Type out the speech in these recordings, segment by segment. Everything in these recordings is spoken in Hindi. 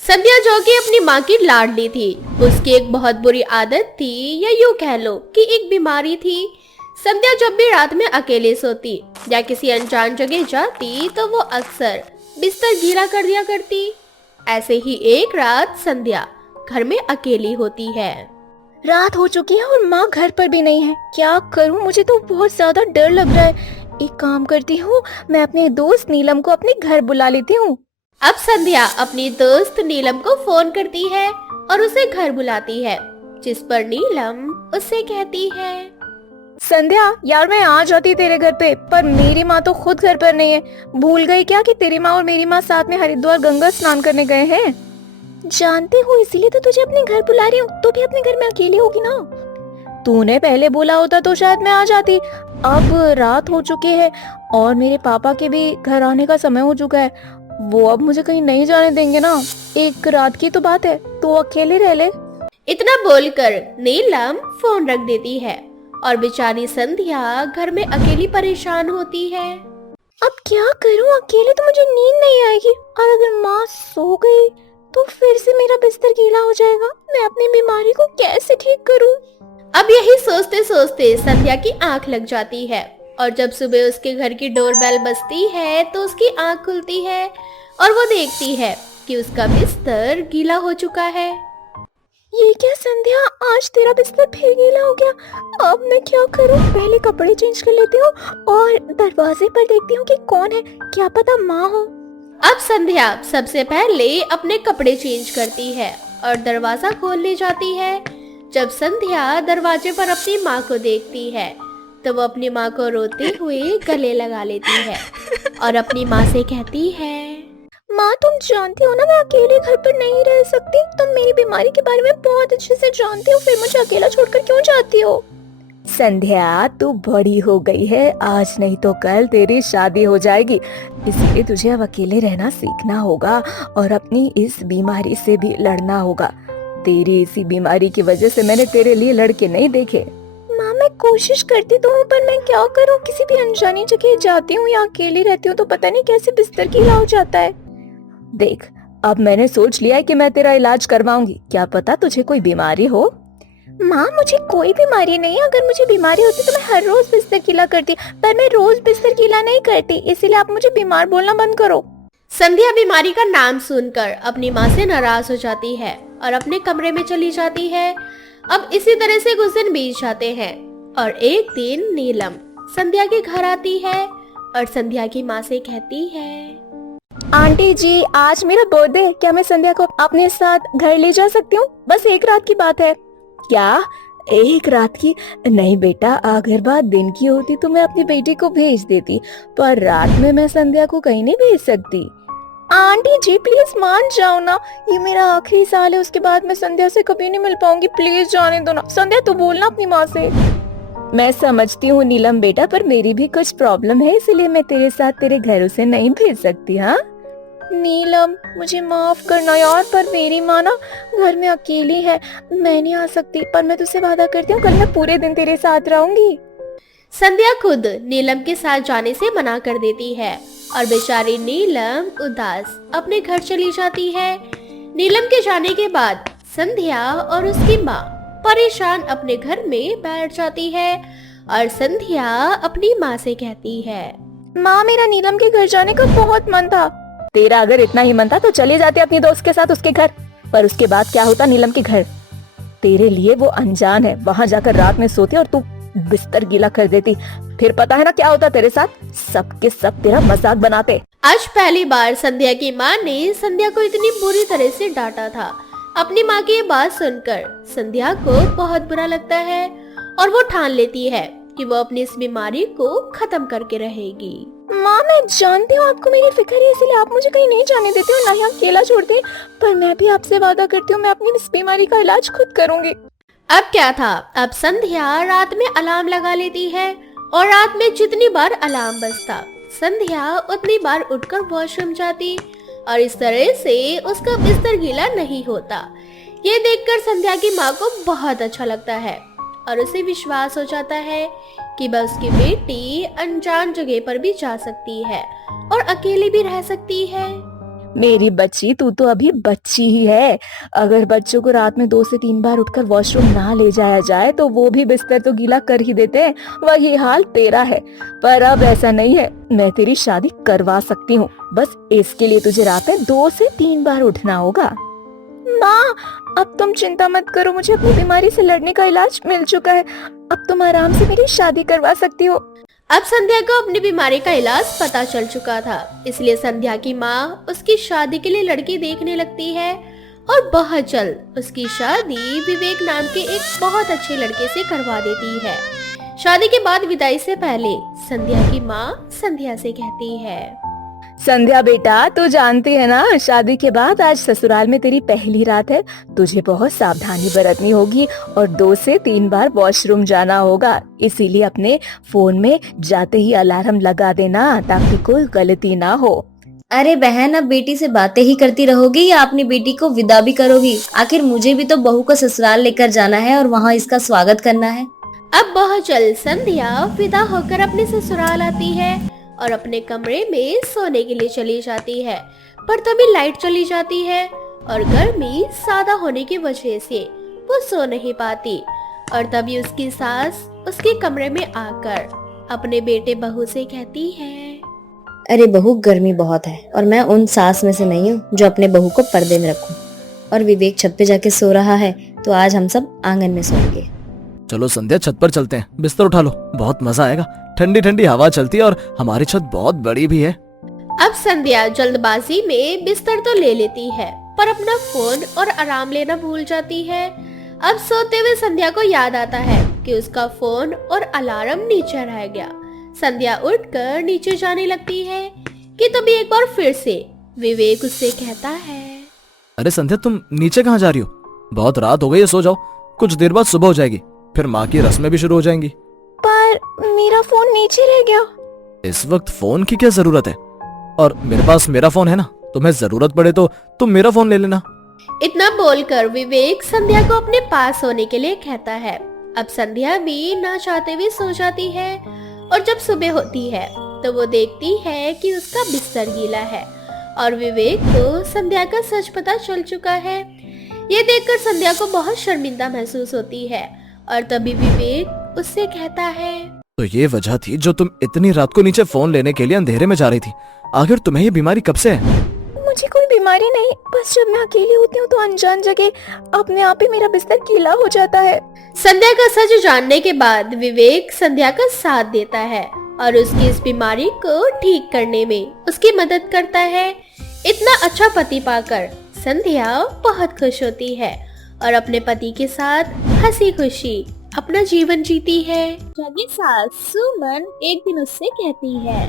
संध्या जो कि अपनी माँ की लाडली थी, उसकी एक बहुत बुरी आदत थी, या यूँ कह लो कि एक बीमारी थी। संध्या जब भी रात में अकेले सोती या किसी अनजान जगह जाती तो वो अक्सर बिस्तर गीला कर दिया करती। ऐसे ही एक रात संध्या घर में अकेली होती है। रात हो चुकी है और माँ घर पर भी नहीं है। क्या करूँ, मुझे तो बहुत ज्यादा डर लग रहा है। एक काम करती हूँ, मैं अपने दोस्त नीलम को अपने घर बुला लेती हूँ। अब संध्या अपनी दोस्त नीलम को फोन करती है और उसे घर बुलाती है, जिस पर नीलम उससे कहती है, संध्या यार, मैं आ जाती तेरे घर पे, पर मेरी माँ तो खुद घर पर नहीं है। भूल गई क्या कि तेरी माँ और मेरी माँ साथ में हरिद्वार गंगा स्नान करने गए हैं? जानते हो, इसीलिए तो तुझे अपने घर बुला रही हूँ। तू भी अपने घर में अकेली होगी ना। तूने पहले बोला होता तो शायद मैं आ जाती। अब रात हो चुकी है और मेरे पापा के भी घर आने का समय हो चुका है। वो अब मुझे कहीं नहीं जाने देंगे ना। एक रात की तो बात है, तो अकेले रह ले। इतना बोलकर नीलम फोन रख देती है और बेचारी संध्या घर में अकेली परेशान होती है। अब क्या करूं, अकेले तो मुझे नींद नहीं आएगी, और अगर माँ सो गई तो फिर से मेरा बिस्तर गीला हो जाएगा। मैं अपनी बीमारी को कैसे ठीक करूं? अब यही सोचते सोचते संध्या की आंख लग जाती है और जब सुबह उसके घर की डोरबेल बजती है तो उसकी आंख खुलती है और वो देखती है कि उसका बिस्तर गीला हो चुका है। ये क्या संध्या, आज तेरा बिस्तर फिर गीला हो गया। अब मैं क्या करूं? पहले कपड़े चेंज कर लेती हूँ और दरवाजे पर देखती हूँ कि कौन है। क्या पता माँ हो। अब संध्या सबसे पहले अपने कपड़े चेंज करती है और दरवाजा खोलने जाती है। जब संध्या दरवाजे पर अपनी माँ को देखती है तो वो अपनी माँ को रोते हुए गले लगा लेती है और अपनी माँ से कहती है, माँ, तुम जानती हो ना मैं अकेले घर पर नहीं रह सकती। तुम मेरी बीमारी के बारे में बहुत अच्छे से जानती हो, फिर मुझे अकेला छोड़कर क्यों जाती हो? संध्या, तू बड़ी हो गई है, आज नहीं तो कल तेरी शादी हो जाएगी। इसलिए तुझे अब अकेले रहना सीखना होगा और अपनी इस बीमारी से भी लड़ना होगा। तेरी इसी बीमारी की वजह से मैंने तेरे लिए लड़के नहीं देखे। माँ, मैं कोशिश करती तो हूँ, पर मैं क्या करूँ? किसी भी अनजानी जगह जाती हूँ या अकेली रहती हूँ तो पता नहीं कैसे बिस्तर गीला हो जाता है। देख, अब मैंने सोच लिया है कि मैं तेरा इलाज करवाऊंगी। क्या पता तुझे कोई बीमारी हो। माँ, मुझे कोई बीमारी नहीं है। अगर मुझे बीमारी होती तो मैं हर रोज बिस्तर गीला करती, पर मैं रोज बिस्तर गीला नहीं करती, इसीलिए आप मुझे बीमार बोलना बंद करो। संध्या बीमारी का नाम सुनकर अपनी माँ से नाराज हो जाती है और अपने कमरे में चली जाती है। अब इसी तरह से कुछ दिन बीत जाते हैं और एक दिन नीलम संध्या के घर आती है और संध्या की माँ से कहती है, आंटी जी, आज मेरा बर्थडे है, क्या मैं संध्या को अपने साथ घर ले जा सकती हूँ? बस एक रात की बात है। क्या एक रात की? नहीं बेटा, अगर बात दिन की होती तो मैं अपनी बेटी को भेज देती, पर रात में मैं संध्या को कहीं नहीं भेज सकती। आंटी जी प्लीज मान जाओ ना, ये मेरा आखिरी साल है, उसके बाद मैं संध्या से कभी नहीं मिल पाऊंगी। प्लीज जाने दो ना। संध्या, तू बोलना अपनी माँ से। मैं समझती हूँ नीलम बेटा, पर मेरी भी कुछ प्रॉब्लम है, इसलिए मैं तेरे साथ तेरे घर उसे नहीं भेज सकती। हाँ नीलम, मुझे माफ करना यार, पर मेरी माँ ना घर में अकेली है, मैं नहीं आ सकती। पर मैं तुझसे वादा करती हूँ, कल मैं पूरे दिन तेरे साथ रहूंगी। संध्या खुद नीलम के साथ जाने से मना कर देती है और बेचारी नीलम उदास अपने घर चली जाती है। नीलम के जाने के बाद संध्या और उसकी माँ परेशान अपने घर में बैठ जाती है और संध्या अपनी माँ से कहती है, माँ, मेरा नीलम के घर जाने का बहुत मन था। तेरा अगर इतना ही मन था तो चले जाते अपनी दोस्त के साथ उसके घर, पर उसके बाद क्या होता नीलम के घर? तेरे लिए वो अनजान है, वहाँ जाकर रात में सोती और तू बिस्तर गीला कर देती। फिर पता है ना क्या होता तेरे साथ? सबके सब तेरा मजाक बनाते। आज पहली बार संध्या की माँ ने संध्या को इतनी बुरी तरह से डांटा था। अपनी माँ की ये बात सुनकर संध्या को बहुत बुरा लगता है और वो ठान लेती है कि वो अपनी इस बीमारी को खत्म करके रहेगी। माँ, मैं जानती हूँ आपको मेरी फिक्र है, इसलिए आप मुझे कहीं नहीं जाने देते हो, ना ही अकेला छोड़ते, पर मैं भी आपसे वादा करती हूँ मैं अपनी इस बीमारी का इलाज खुद करूँगी। अब क्या था, अब संध्या रात में अलार्म लगा लेती है और रात में जितनी बार अलार्म बजता संध्या उतनी बार उठकर वॉशरूम जाती और इस तरह से उसका बिस्तर गीला नहीं होता। ये देखकर संध्या की माँ को बहुत अच्छा लगता है और उसे विश्वास हो जाता है कि बस उसकी बेटी अनजान जगह पर भी जा सकती है और अकेली भी रह सकती है। मेरी बच्ची, तू तो अभी बच्ची ही है। अगर बच्चों को रात में 2 से 3 बार उठकर वॉशरूम ना ले जाया जाए तो वो भी बिस्तर तो गीला कर ही देते हैं। वही हाल तेरा है। पर अब ऐसा नहीं है, मैं तेरी शादी करवा सकती हूँ। बस इसके लिए तुझे रात में 2 से 3 बार उठना होगा। माँ, अब तुम चिंता मत करो, मुझे अपनी बीमारी से लड़ने का इलाज मिल चुका है। अब तुम आराम से मेरी शादी करवा सकती हो। अब संध्या को अपनी बीमारी का इलाज पता चल चुका था, इसलिए संध्या की माँ उसकी शादी के लिए लड़की देखने लगती है और बहुत जल्द उसकी शादी विवेक नाम के एक बहुत अच्छे लड़के से करवा देती है। शादी के बाद विदाई से पहले संध्या की माँ संध्या से कहती है, संध्या बेटा, तू जानती है ना, शादी के बाद आज ससुराल में तेरी पहली रात है। तुझे बहुत सावधानी बरतनी होगी और 2 से 3 बार वॉशरूम जाना होगा। इसीलिए अपने फोन में जाते ही अलार्म लगा देना ताकि कोई गलती ना हो। अरे बहन, अब बेटी से बातें ही करती रहोगी या अपनी बेटी को विदा भी करोगी? आखिर मुझे भी तो बहू को ससुराल लेकर जाना है और वहाँ इसका स्वागत करना है। अब बहुत जल्द संध्या विदा होकर अपने ससुराल आती है और अपने कमरे में सोने के लिए चली जाती है, पर तभी लाइट चली जाती है और गर्मी ज्यादा होने की वजह से वो सो नहीं पाती। और तभी उसकी सास उसके कमरे में आकर अपने बेटे बहू से कहती है, अरे बहू, गर्मी बहुत है और मैं उन सास में से नहीं हूँ जो अपने बहू को पर्दे में रखूं। और विवेक छत पे जाके सो रहा है तो आज हम सब आंगन में सोएंगे। चलो संध्या, छत पर चलते हैं। बिस्तर उठा लो, बहुत मजा आएगा। ठंडी ठंडी हवा चलती है और हमारी छत बहुत बड़ी भी है। अब संध्या जल्दबाजी में बिस्तर तो ले लेती है, पर अपना फोन और आराम लेना भूल जाती है। अब सोते हुए संध्या को याद आता है कि उसका फोन और अलार्म नीचे रह गया। संध्या उठकर नीचे जाने लगती है कि तभी एक बार फिर से विवेक उससे कहता है, अरे संध्या, तुम नीचे कहाँ जा रही हो? बहुत रात हो गई है, सो जाओ। कुछ देर बाद सुबह हो जाएगी, फिर माँ की रस्में भी शुरू हो जाएंगी। पर मेरा फोन नीचे रह गया। इस वक्त फोन की क्या जरूरत है? और मेरे पास मेरा फोन है ना, तुम्हें जरूरत पड़े तो तुम मेरा फोन ले लेना। इतना बोलकर विवेक संध्या को अपने पास सोने के लिए कहता है। अब संध्या भी ना चाहते हुए सो जाती है और जब सुबह होती है तो वो देखती है कि उसका बिस्तर गीला है और विवेक को संध्या का सच पता चल चुका है। ये देखकर संध्या को बहुत शर्मिंदा महसूस होती है और तभी विवेक उससे कहता है, तो ये वजह थी जो तुम इतनी रात को नीचे फोन लेने के लिए अंधेरे में जा रही थी। आखिर तुम्हें ये बीमारी कब से है? मुझे कोई बीमारी नहीं, बस जब मैं अकेली होती हूँ तो अनजान जगह अपने आप ही मेरा बिस्तर गीला हो जाता है। संध्या का सच जानने के बाद विवेक संध्या का साथ देता है और उसकी इस बीमारी को ठीक करने में उसकी मदद करता है। इतना अच्छा पति पाकर संध्या बहुत खुश होती है और अपने पति के साथ हंसी खुशी अपना जीवन जीती है। जबकि सास सुमन एक दिन उससे कहती है,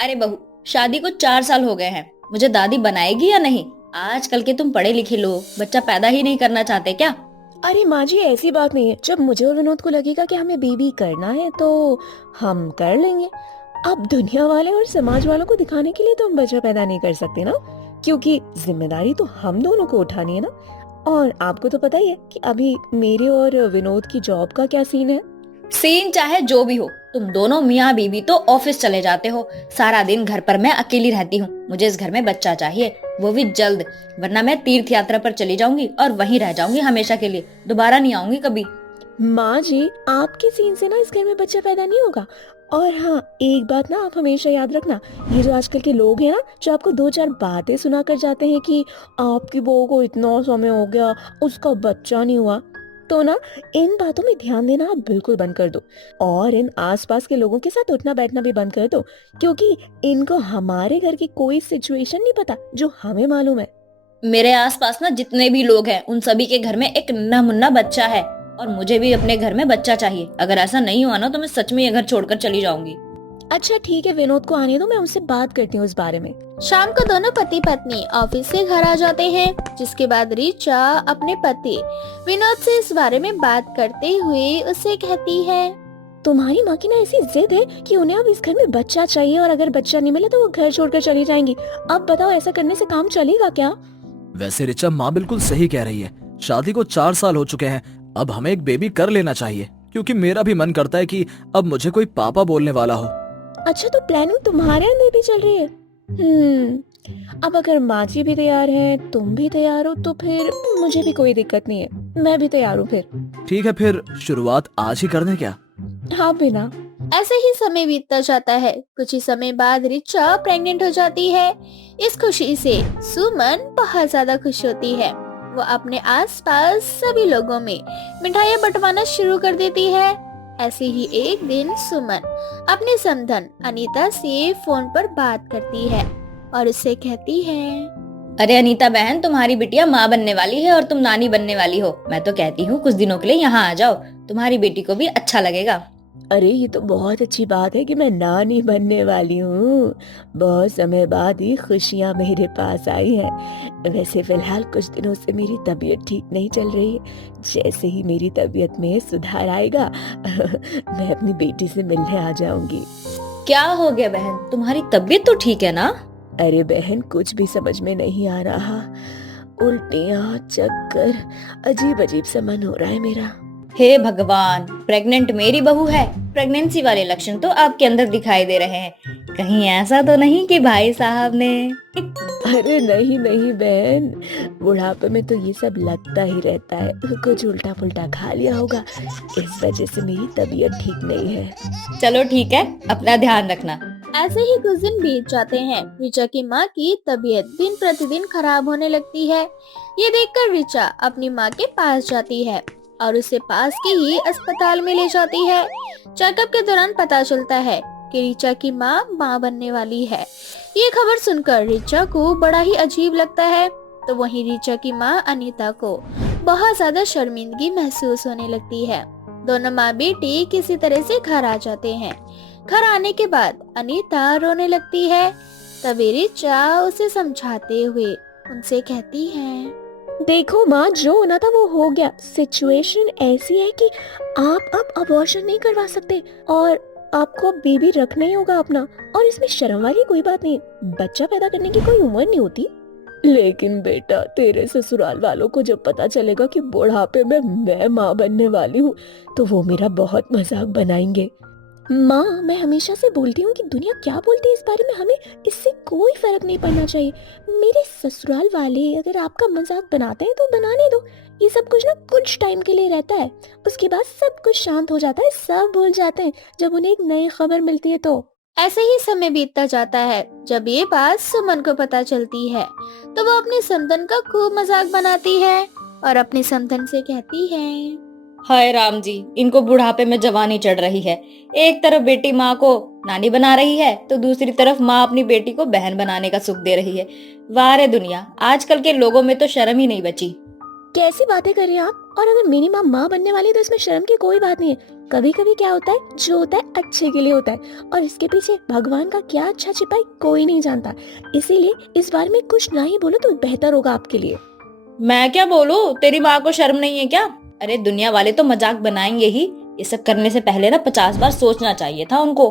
अरे बहू, शादी को 4 साल हो गए हैं, मुझे दादी बनाएगी या नहीं? आजकल के तुम पढ़े लिखे लोग बच्चा पैदा ही नहीं करना चाहते क्या? अरे माँ जी, ऐसी बात नहीं है। जब मुझे और विनोद को लगेगा कि हमें बेबी करना है तो हम कर लेंगे। अब दुनिया वाले और समाज वालों को दिखाने के लिए तो हम बच्चा पैदा नहीं कर सकते ना, क्योंकि जिम्मेदारी तो हम दोनों को उठानी है ना। और आपको तो पता ही है कि अभी मेरे और विनोद की जॉब का क्या सीन है। सीन चाहे जो भी हो, तुम दोनों मियाँ बीवी तो ऑफिस चले जाते हो। सारा दिन घर पर मैं अकेली रहती हूँ। मुझे इस घर में बच्चा चाहिए, वो भी जल्द, वरना मैं तीर्थ यात्रा पर चली जाऊंगी और वहीं रह जाऊंगी हमेशा के लिए। दोबारा नहीं आऊंगी कभी। माँ जी, आपके सीन से ना इस घर में बच्चा पैदा नहीं होगा। और हाँ, एक बात ना आप हमेशा याद रखना, ये जो आजकल के लोग हैं ना, जो आपको 2-4 बातें सुना कर जाते हैं कि आपकी बहू को इतना समय हो गया, उसका बच्चा नहीं हुआ, तो ना इन बातों में ध्यान देना आप बिल्कुल बंद कर दो। और इन आसपास के लोगों के साथ उठना बैठना भी बंद कर दो, क्योंकि इनको हमारे घर की कोई सिचुएशन नहीं पता जो हमें मालूम है। मेरे आसपास ना जितने भी लोग हैं, उन सभी के घर में एक नन्हा मुन्ना बच्चा है और मुझे भी अपने घर में बच्चा चाहिए। अगर ऐसा नहीं हुआ ना तो मैं सच में ये घर छोड़कर चली जाऊंगी। अच्छा ठीक है, विनोद को आने दो, मैं उनसे बात करती हूँ इस बारे में। शाम को दोनों पति पत्नी ऑफिस से घर आ जाते हैं, जिसके बाद ऋचा अपने पति विनोद से इस बारे में बात करते हुए उससे कहती है, तुम्हारी माँ की ना ऐसी जिद है कि उन्हें अब इस घर में बच्चा चाहिए और अगर बच्चा नहीं मिले तो वो घर छोड़कर चली जाएंगी। अब बताओ, ऐसा करने से काम चलेगा क्या? वैसे ऋचा, माँ बिल्कुल सही कह रही है। शादी को 4 साल हो चुके हैं, अब हमें एक बेबी कर लेना चाहिए, क्योंकि मेरा भी मन करता है कि अब मुझे कोई पापा बोलने वाला हो। अच्छा, तो प्लानिंग तुम्हारे अंदर भी चल रही है। अब अगर माँ जी भी तैयार हैं, तुम भी तैयार हो तो फिर मुझे भी कोई दिक्कत नहीं है, मैं भी तैयार हूँ फिर। ठीक है, फिर शुरुआत आज ही कर दें क्या? हाँ बिना। ऐसे ही समय बीतता जाता है। कुछ ही समय बाद रिचा प्रेग्नेंट हो जाती है। इस खुशी से सुमन बहुत ज्यादा खुश होती है। वो अपने आसपास सभी लोगों में मिठाइयाँ बंटवाना शुरू कर देती है। ऐसे ही एक दिन सुमन अपनी समधन अनीता से फोन पर बात करती है और उससे कहती है, अरे अनीता बहन, तुम्हारी बिटिया माँ बनने वाली है और तुम नानी बनने वाली हो। मैं तो कहती हूँ कुछ दिनों के लिए यहाँ आ जाओ, तुम्हारी बेटी को भी अच्छा लगेगा। अरे ये तो बहुत अच्छी बात है कि मैं नानी बनने वाली हूँ। बहुत समय बाद ही खुशियाँ मेरे पास आई हैं। वैसे फिलहाल कुछ दिनों से मेरी तबीयत ठीक नहीं चल रही है। जैसे ही मेरी तबीयत में सुधार आएगा मैं अपनी बेटी से मिलने आ जाऊंगी। क्या हो गया बहन, तुम्हारी तबीयत तो ठीक है ना? अरे बहन, कुछ भी समझ में नहीं आ रहा। उल्टियाँ, चक्कर, अजीब अजीब सा मन हो रहा है मेरा। हे भगवान, प्रेग्नेंट मेरी बहू है। प्रेगनेंसी वाले लक्षण तो आपके अंदर दिखाई दे रहे हैं। कहीं ऐसा तो नहीं कि भाई साहब ने? अरे नहीं नहीं बहन, बुढ़ापे में तो ये सब लगता ही रहता है। कुछ उल्टा पुल्टा खा लिया होगा, इस वजह से मेरी तबीयत ठीक नहीं है। चलो ठीक है, अपना ध्यान रखना। ऐसे ही कुछ दिन बीत जाते हैं। रिचा की माँ की तबीयत दिन प्रतिदिन खराब होने लगती है। ये देखकर रिचा अपनी माँ के पास जाती है और उसे पास के ही अस्पताल में ले जाती है। चेकअप के दौरान पता चलता है कि रिचा की माँ बनने वाली है। ये खबर सुनकर रिचा को बड़ा ही अजीब लगता है। तो वहीं रिचा की माँ अनीता को बहुत ज्यादा शर्मिंदगी महसूस होने लगती है। दोनों माँ बेटी किसी तरह से घर आ जाते हैं। घर आने के बाद अनीता रोने लगती है। तभी रिचा उसे समझाते हुए उनसे कहती है, देखो माँ, जो होना था वो हो गया। सिचुएशन ऐसी है कि आप अब अबॉर्शन नहीं करवा सकते और आपको अब बेबी रखना ही होगा अपना। और इसमें शर्म वाली कोई बात नहीं, बच्चा पैदा करने की कोई उम्र नहीं होती। लेकिन बेटा, तेरे ससुराल वालों को जब पता चलेगा कि बुढ़ापे में मैं माँ बनने वाली हूँ तो वो मेरा बहुत मजाक बनाएंगे। माँ, मैं हमेशा से बोलती हूँ कि दुनिया क्या बोलती है इस बारे में हमें इससे कोई फर्क नहीं पड़ना चाहिए। मेरे ससुराल वाले अगर आपका मजाक बनाते हैं तो बनाने दो। ये सब कुछ ना कुछ टाइम के लिए रहता है, उसके बाद सब कुछ शांत हो जाता है, सब भूल जाते हैं जब उन्हें एक नई खबर मिलती है तो। ऐसे ही समय बीतता जाता है। जब ये बात सुमन को पता चलती है तो वो अपनी समधन का खूब मजाक बनाती है और अपनी समधन से कहती है, हाय राम जी, इनको बुढ़ापे में जवानी चढ़ रही है। एक तरफ बेटी माँ को नानी बना रही है तो दूसरी तरफ माँ अपनी बेटी को बहन बनाने का सुख दे रही है। वाह रे दुनिया, आजकल के लोगों में तो शर्म ही नहीं बची। कैसी बातें कर रहे हैं आप? और अगर मेरी माँ बनने वाली है तो इसमें शर्म की कोई बात नहीं है। कभी कभी क्या होता है, जो होता है अच्छे के लिए होता है और इसके पीछे भगवान का क्या अच्छा छिपा है कोई नहीं जानता। इसीलिए इस बारे में कुछ ना ही बोलो तो बेहतर होगा आपके लिए। मैं क्या बोलूं, तेरी माँ को शर्म नहीं है क्या? अरे दुनिया वाले तो मजाक बनाएंगे ही। ये सब करने से पहले ना 50 बार सोचना चाहिए था उनको।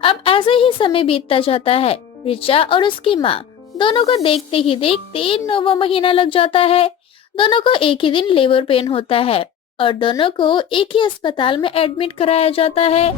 अब ऐसे ही समय बीतता जाता है। रिचा और उसकी माँ दोनों को देखते ही देखते 9वां महीना लग जाता है। दोनों को एक ही दिन लेबर पेन होता है और दोनों को एक ही अस्पताल में एडमिट कराया जाता है।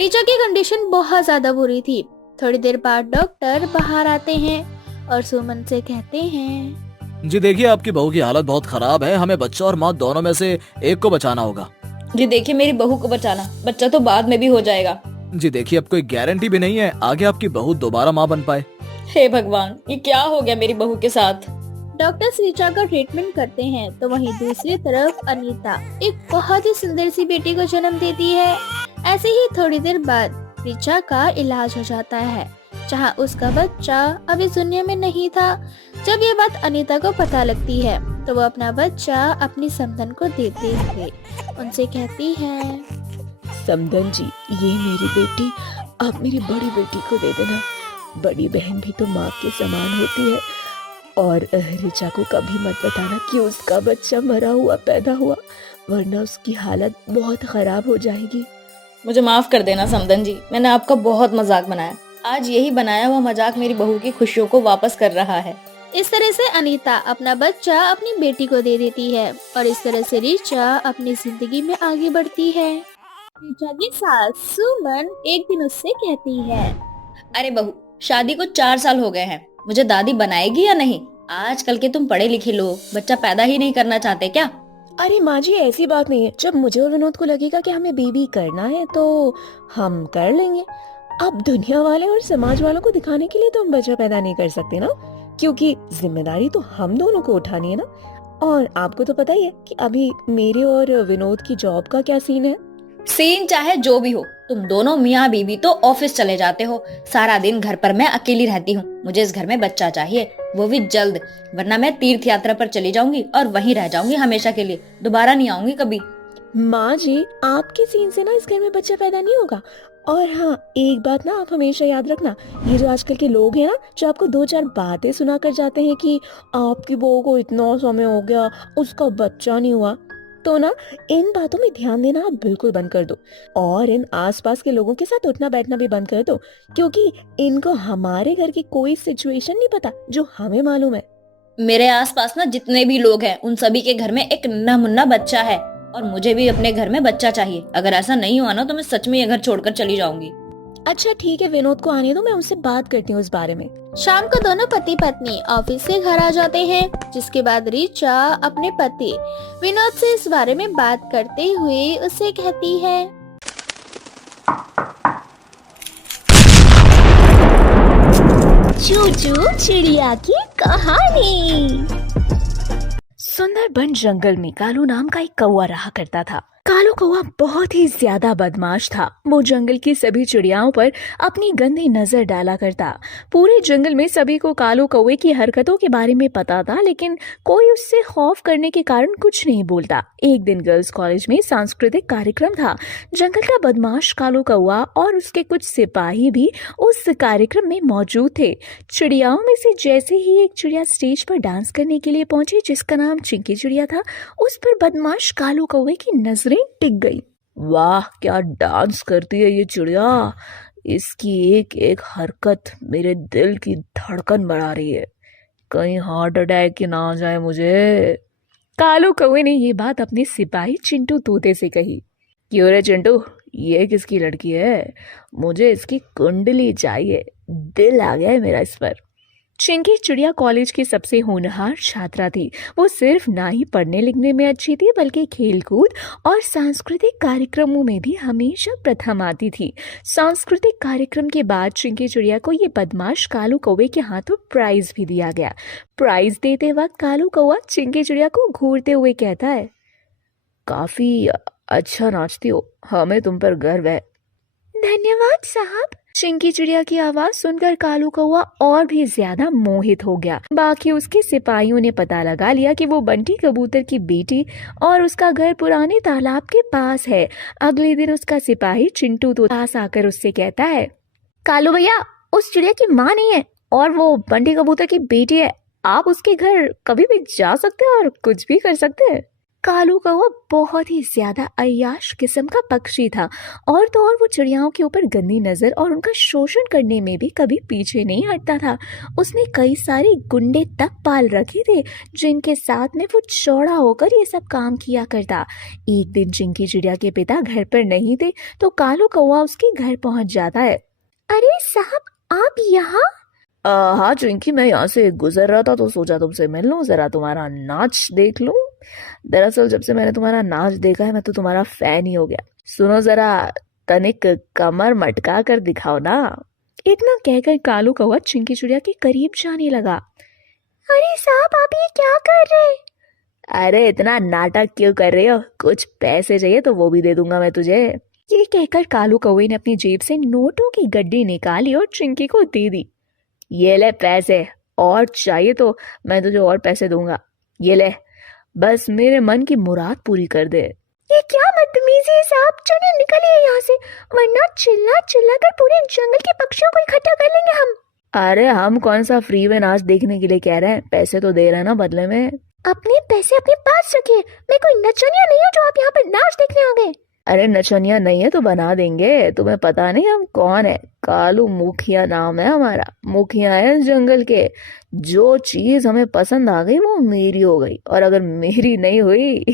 रिचा की कंडीशन बहुत ज्यादा बुरी थी। थोड़ी देर बाद डॉक्टर बाहर आते हैं और सुमन से कहते हैं, जी देखिए, आपकी बहू की हालत बहुत खराब है। हमें बच्चा और माँ दोनों में से एक को बचाना होगा। जी देखिए, मेरी बहू को बचाना, बच्चा तो बाद में भी हो जाएगा। जी देखिए, अब कोई गारंटी भी नहीं है आगे आपकी बहू दोबारा माँ बन पाए। हे भगवान, ये क्या हो गया मेरी बहू के साथ? डॉक्टर रिचा का ट्रीटमेंट करते हैं तो वहीं दूसरी तरफ अनीता एक बहुत ही सुंदर सी बेटी को जन्म देती है। ऐसे ही थोड़ी देर बाद रिचा का इलाज हो जाता है, जहां उसका बच्चा अभी दुनिया में नहीं था। जब ये बात अनीता को पता लगती है तो वो अपना बच्चा अपनी समधन को देते हुए उनसे कहती है, समधन जी, ये मेरी बेटी आप मेरी बड़ी बेटी को दे देना। बड़ी बहन भी तो माँ के समान होती है। और रिचा को कभी मत बताना कि उसका बच्चा मरा हुआ पैदा हुआ, वरना उसकी हालत बहुत खराब हो जाएगी। मुझे माफ कर देना समधन जी, मैंने आपका बहुत मजाक बनाया। आज यही बनाया हुआ मजाक मेरी बहू की खुशियों को वापस कर रहा है। इस तरह से अनीता अपना बच्चा अपनी बेटी को दे देती है और इस तरह से रिचा अपनी जिंदगी में आगे बढ़ती है। रिचा की सास सुमन एक दिन उससे कहती है, अरे बहू, शादी को 4 साल हो गए हैं। मुझे दादी बनाएगी या नहीं? आजकल के तुम पढ़े लिखे लोग बच्चा पैदा ही नहीं करना चाहते क्या? अरे माँ जी, ऐसी बात नहीं है। जब मुझे और विनोद को लगेगा कि हमें बेबी करना है तो हम कर लेंगे। अब दुनिया वाले और समाज वालों को दिखाने के लिए तो हम बच्चा पैदा नहीं कर सकते ना, क्योंकि जिम्मेदारी तो हम दोनों को उठानी है ना। और आपको तो पता ही है कि अभी मेरे और विनोद की जॉब का क्या सीन है। सीन चाहे जो भी हो, तुम दोनों मियाँ बीवी तो ऑफिस चले जाते हो। सारा दिन घर पर मैं अकेली रहती हूँ। मुझे इस घर में बच्चा चाहिए, वो भी जल्द, वरना मैं तीर्थ यात्रा पर चली जाऊंगी और वहीं रह जाऊंगी हमेशा के लिए। दोबारा नहीं आऊंगी कभी। माँ जी, आपके सीन से ना इस घर में बच्चा पैदा नहीं होगा। और हाँ, एक बात ना आप हमेशा याद रखना, ये जो आजकल के लोग हैं ना, जो आपको दो चार बातें सुना कर जाते हैं कि आपकी बहू को इतना समय हो गया, उसका बच्चा नहीं हुआ, तो ना इन बातों में ध्यान देना आप बिल्कुल बंद कर दो। और इन आसपास के लोगों के साथ उठना बैठना भी बंद कर दो, क्योंकि इनको हमारे घर की कोई सिचुएशन नहीं पता जो हमें मालूम है। मेरे आसपास ना जितने भी लोग हैं उन सभी के घर में एक नन्हा मुन्ना बच्चा है, और मुझे भी अपने घर में बच्चा चाहिए। अगर ऐसा नहीं हुआ ना तो मैं सच में ये घर छोड़कर चली जाऊंगी। अच्छा ठीक है, विनोद को आने दो, मैं उससे बात करती हूँ इस बारे में। शाम को दोनों पति पत्नी ऑफिस से घर आ जाते हैं, जिसके बाद ऋचा अपने पति विनोद से इस बारे में बात करते हुए उसे कहती है। चूचू चिड़िया की कहानी। सुंदरबन जंगल में कालू नाम का एक कौवा रहा करता था। कालू कौवा बहुत ही ज्यादा बदमाश था। वो जंगल की सभी चिड़ियाओं पर अपनी गंदी नजर डाला करता। पूरे जंगल में सभी को कालू कौवे की हरकतों के बारे में पता था, लेकिन कोई उससे खौफ करने के कारण कुछ नहीं बोलता। एक दिन गर्ल्स कॉलेज में सांस्कृतिक कार्यक्रम था। जंगल का बदमाश कालू कौवा और उसके कुछ सिपाही भी उस कार्यक्रम में मौजूद थे। चिड़ियाओं में से जैसे ही एक चिड़िया स्टेज पर डांस करने के लिए पहुंची, जिसका नाम चिंकी चिड़िया था, उस पर बदमाश कालू कौवे की नजरें टिक गई। वाह, क्या डांस करती है ये चिड़िया। इसकी एक एक हरकत मेरे दिल की धड़कन बढ़ा रही है। कहीं हार्ट अटैक की ना आ जाए मुझे। कालू कौवे ने ये बात अपने सिपाही चिंटू तोते से कही। क्यों रे चिंटू, ये किसकी लड़की है? मुझे इसकी कुंडली चाहिए। दिल आ गया है मेरा इस पर। चिंकी चिड़िया कॉलेज की सबसे होनहार छात्रा थी। वो सिर्फ ना ही पढ़ने लिखने में अच्छी थी, बल्कि खेलकूद और सांस्कृतिक कार्यक्रमों में भी हमेशा प्रथम आती थी। सांस्कृतिक कार्यक्रम के बाद चिंकी चिड़िया को ये बदमाश कालू कौवे के हाथों प्राइज भी दिया गया। प्राइज देते वक्त कालू कौवा चिंकी चिड़िया को घूरते हुए कहता है, काफी अच्छा नाचती हो, हमें तुम पर गर्व है। धन्यवाद साहब। चिंकी चिड़िया की आवाज सुनकर कालू कौवा और भी ज्यादा मोहित हो गया। बाकी उसके सिपाहियों ने पता लगा लिया कि वो बंटी कबूतर की बेटी और उसका घर पुराने तालाब के पास है। अगले दिन उसका सिपाही चिंटू तो पास आकर उससे कहता है, कालू भैया, उस चिड़िया की माँ नहीं है और वो बंटी कबूतर की बेटी है। आप उसके घर कभी भी जा सकते हैं और कुछ भी कर सकते हैं। कालू कौवा बहुत ही ज्यादा अय्याश किस्म का पक्षी था, और तो और वो चिड़ियाओं के ऊपर गंदी नजर और उनका शोषण करने में भी कभी पीछे नहीं हटता था। उसने कई सारे गुंडे तक पाल रखे थे, जिनके साथ में वो चौड़ा होकर ये सब काम किया करता। एक दिन चिंकी चिड़िया के पिता घर पर नहीं थे, तो कालू कौवा उसके घर पहुंच जाता है। अरे साहब, आप यहाँ? हाँ चिंकी, मैं यहाँ से गुजर रहा था तो सोचा तुमसे मिल लूं, जरा तुम्हारा नाच देख लूं। दरअसल जब से मैंने तुम्हारा नाच देखा है, मैं तो तुम्हारा फैन ही हो गया। सुनो, जरा तनिक कमर मटका कर दिखाओ ना। इतना कहकर कालू कौवा चिंकी चिड़िया के करीब जाने लगा। अरे साहब, आप ये क्या कर रहे हैं? अरे इतना नाटक क्यों कर रहे हो? कुछ पैसे चाहिए तो वो भी दे दूंगा मैं तुझे। ये कहकर कालू कौवे ने अपनी जेब से नोटों की गड्डी निकाली और चिंकी को दे दी। ये ले पैसे, और चाहिए तो मैं तुझे और पैसे दूंगा। ये ले, बस मेरे मन की मुराद पूरी कर दे। ये क्या बदतमीजी है साहब, चलिए निकलिए यहाँ से, वरना चिल्ला चिल्ला कर पूरे जंगल के पक्षियों को इकट्ठा कर लेंगे हम। अरे हम कौन सा फ्री में नाच देखने के लिए कह रहे हैं, पैसे तो दे रहे हैं ना बदले में। अपने पैसे अपने पास रखिए, मैं कोई नचनिया नहीं हूँ जो आप यहाँ पर नाच देखने आ गए। अरे नचनिया नहीं है तो बना देंगे, तुम्हें पता नहीं हम कौन है? कालू मुखिया नाम है हमारा, मुखिया है इस जंगल के। जो चीज हमें पसंद आ गई वो मेरी हो गई, और अगर मेरी नहीं हुई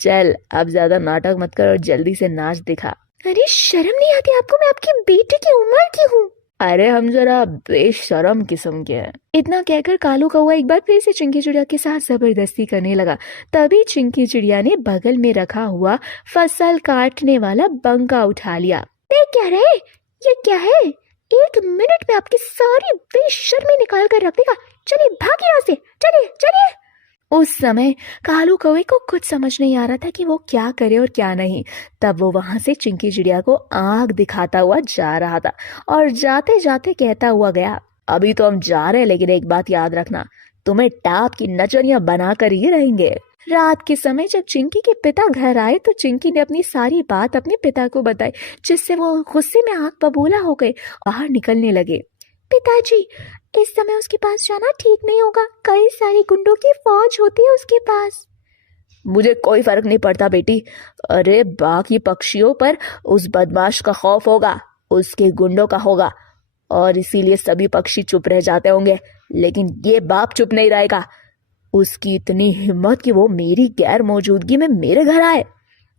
चल अब ज्यादा नाटक मत कर और जल्दी से नाच दिखा। अरे शर्म नहीं आती आपको? मैं आपकी बेटी की उम्र की हूँ। अरे हम जरा बेशरम किस्म के हैं। इतना कहकर कालू कौवा एक बार फिर से चिंकी चिड़िया के साथ जबरदस्ती करने लगा। तभी चिंकी चिड़िया ने बगल में रखा हुआ फसल काटने वाला बंका उठा लिया। देख क्या रे, ये क्या है? 1 मिनट में आपकी सारी बेशर्मी निकाल कर रख देगा। चलिए भाग यहाँ से, चलिए चलिए। उस समय कालू कौवे को कुछ समझ नहीं आ रहा था कि वो क्या करे और क्या नहीं। तब वो वहां से चिंकी चिड़िया को आंख दिखाता हुआ जा रहा था और जाते जाते कहता हुआ गया, अभी तो हम जा रहे हैं, लेकिन एक बात याद रखना, तुम्हें टाप की नचनिया बनाकर ही रहेंगे। रात के समय जब चिंकी के पिता घर आए तो चिंकी ने अपनी सारी बात अपने पिता को बताई, जिससे वो गुस्से में आंख बबूला हो गए, बाहर निकलने लगे। पिताजी, इस समय उसके पास जाना ठीक नहीं होगा, कई सारी गुंडों की फौज होती है उसके पास। मुझे कोई फर्क नहीं पड़ता बेटी, अरे बाकी पक्षियों पर उस बदमाश का खौफ होगा, उसके गुंडों का होगा, और इसीलिए सभी पक्षी चुप रह जाते होंगे, लेकिन ये बाप चुप नहीं रहेगा। उसकी इतनी हिम्मत कि वो मेरी गैर मौजूदगी में मेरे घर आए।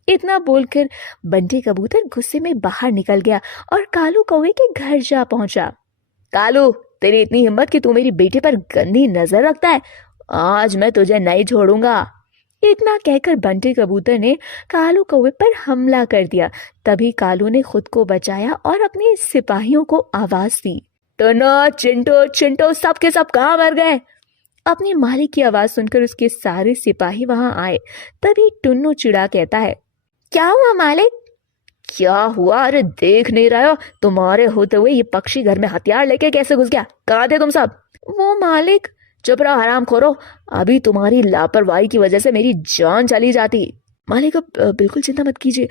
इतना बोलकर बंटी कबूतर गुस्से में बाहर निकल गया और कालू कौवे के घर जा पहुंचा। कालू, तेरी इतनी हिम्मत कि तू मेरी बेटी पर गंदी नजर रखता है, आज मैं तुझे नहीं छोड़ूंगा। इतना कहकर बंटी कबूतर ने कालू कौवे पर हमला कर दिया। तभी कालू ने खुद को बचाया और अपने सिपाहियों को आवाज दी, टुन्नू, चिंटू चिंटू सब के सब कहाँ मर गए? अपने मालिक की आवाज सुनकर उसके सारे सिपाही वहां आए। तभी टुन्नू चिड़ा कहता है, क्या हुआ मालिक? क्या हुआ? अरे देख नहीं रहे हो, तुम्हारे होते हुए ये पक्षी घर में हथियार लेके कैसे घुस गया? कहाँ थे तुम सब? वो मालिक। चुप रहो हराम खोरो, अभी तुम्हारी लापरवाही की वजह से मेरी जान चली जाती। मालिक अब बिल्कुल चिंता मत कीजिए,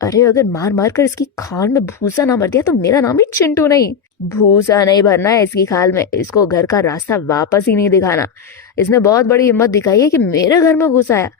अरे अगर मार मार कर इसकी खाल में भूसा ना मर दिया तो मेरा नाम ही चिंटू नहीं। भूसा नहीं भरना है इसकी खाल में, इसको घर का रास्ता वापस ही नहीं दिखाना। इसने बहुत बड़ी हिम्मत दिखाई है कि मेरे घर में घुस आया,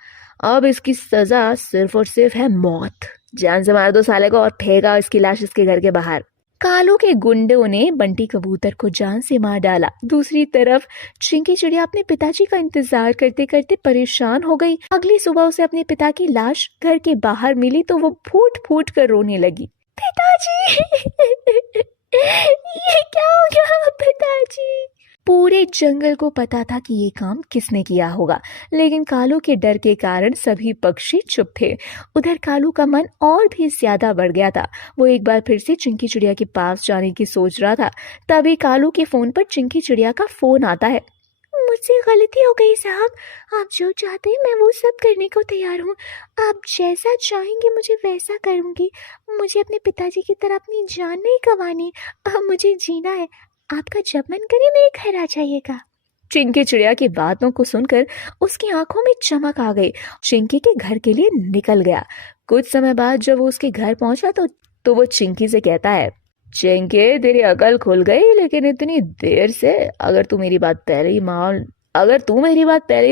अब इसकी सजा सिर्फ और सिर्फ है मौत। जान से मार दो साले को और फेंका इसकी लाश इसके घर के बाहर। कालू के गुंडों ने बंटी कबूतर को जान से मार डाला। दूसरी तरफ चिंकी चिड़िया अपने पिताजी का इंतजार करते करते परेशान हो गई। अगली सुबह उसे अपने पिता की लाश घर के बाहर मिली तो वो फूट फूट कर रोने लगी। पिताजी ये क्या हो गया पिताजी? पूरे जंगल को पता था कि ये काम किसने किया होगा, लेकिन कालू के डर के कारण सभी पक्षी चुप थे। उधर कालू का मन और भी ज्यादा बढ़ गया था। वो एक बार फिर से चिंकी चिड़िया के पास जाने की सोच रहा था। तभी कालू के फोन पर चिंकी चिड़िया का फोन आता है। मुझसे गलती हो गई साहब, आप जो चाहते हैं मैं वो सब करने को तैयार हूँ। आप जैसा चाहेंगे मुझे वैसा करूँगी। मुझे अपने पिताजी की तरह अपनी जान नहीं गंवानी, मुझे जीना है। आपका जब मन करे मेरे घर आ जाइएगा। चिंकी चिड़िया की बातों को सुनकर उसकी आंखों में चमक आ गई। चिंकी के घर के लिए निकल गया। कुछ समय बाद जब वो उसके घर पहुंचा तो वो चिंकी से कहता है, चिंकी तेरी अकल खुल गई, लेकिन इतनी देर से। अगर तू मेरी बात पहले ही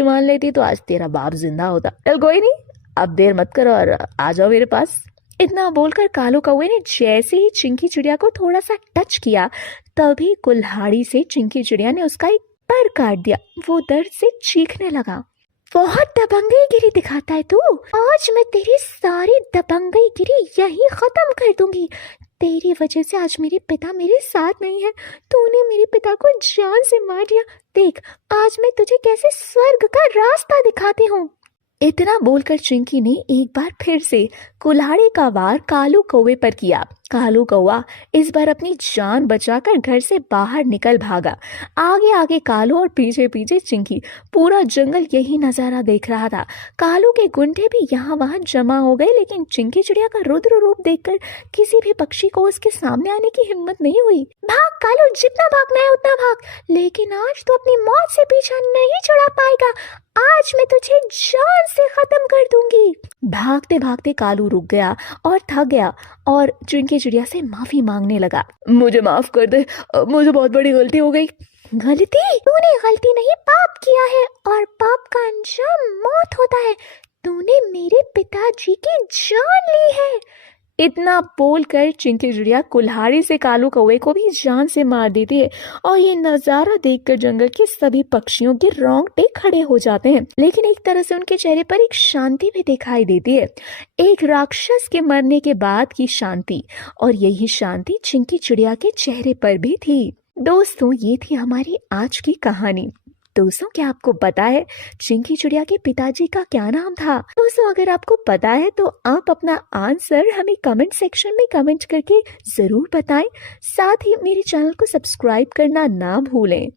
मान लेती तो आज तेरा बाप जिंदा होता। चल कोई नहीं, अब देर मत करो और आ जाओ मेरे पास। इतना बोलकर कालू कौवे ने जैसे ही चिंकी चिड़िया को थोड़ा सा टच किया, तभी कुल्हाड़ी से चिंकी चिड़िया ने उसका एक पर काट दिया। वो दर्द से चीखने लगा। बहुत दबंगईगिरी दिखाता है तू, आज मैं तेरी सारी दबंगईगिरी यहीं खत्म कर दूंगी। तेरी वजह से आज मेरे पिता मेरे साथ नहीं है। तूने मेरे पिता को जान से मार दिया। देख आज मैं तुझे कैसे स्वर्ग का रास्ता दिखाती हूँ। इतना बोलकर चिंकी ने एक बार फिर से कुल्हाड़ी का वार कालू कौवे पर किया। कालू कौवा इस बार अपनी जान बचाकर घर से बाहर निकल भागा। आगे आगे कालू और पीछे पीछे चिंकी। पूरा जंगल यही नजारा देख रहा था। कालू के गुंडे भी यहाँ वहां जमा हो गए, लेकिन चिंकी चिड़िया का रुद्र रूप देखकर किसी भी पक्षी को उसके सामने आने की हिम्मत नहीं हुई। भाग कालू, जितना भागना है उतना भाग, लेकिन आज तो अपनी मौत से पीछा नहीं छुड़ा पाएगा। आज मैं तुझे जान से खत्म कर दूंगी। भागते भागते कालू रुक गया और थक गया और चिंकी चिड़िया से माफी मांगने लगा। मुझे माफ कर दे, मुझे बहुत बड़ी गलती हो गई। गलती? तूने गलती नहीं पाप किया है और पाप का अंजाम मौत होता है। तूने मेरे पिताजी की जान ली है। इतना बोलकर चिंकी चिड़िया कुल्हाड़ी से कालू कौवे को भी जान से मार देती है और ये नजारा देखकर जंगल के सभी पक्षियों के रोंगटे खड़े हो जाते हैं। लेकिन एक तरह से उनके चेहरे पर एक शांति भी दिखाई देती है, एक राक्षस के मरने के बाद की शांति। और यही शांति चिंकी चिड़िया के चेहरे पर भी थी। दोस्तों, ये थी हमारी आज की कहानी। दोस्तों, क्या आपको पता है चिंकी चिड़िया के पिताजी का क्या नाम था? दोस्तों, अगर आपको पता है तो आप अपना आंसर हमें कमेंट सेक्शन में कमेंट करके जरूर बताएं। साथ ही मेरे चैनल को सब्सक्राइब करना ना भूलें।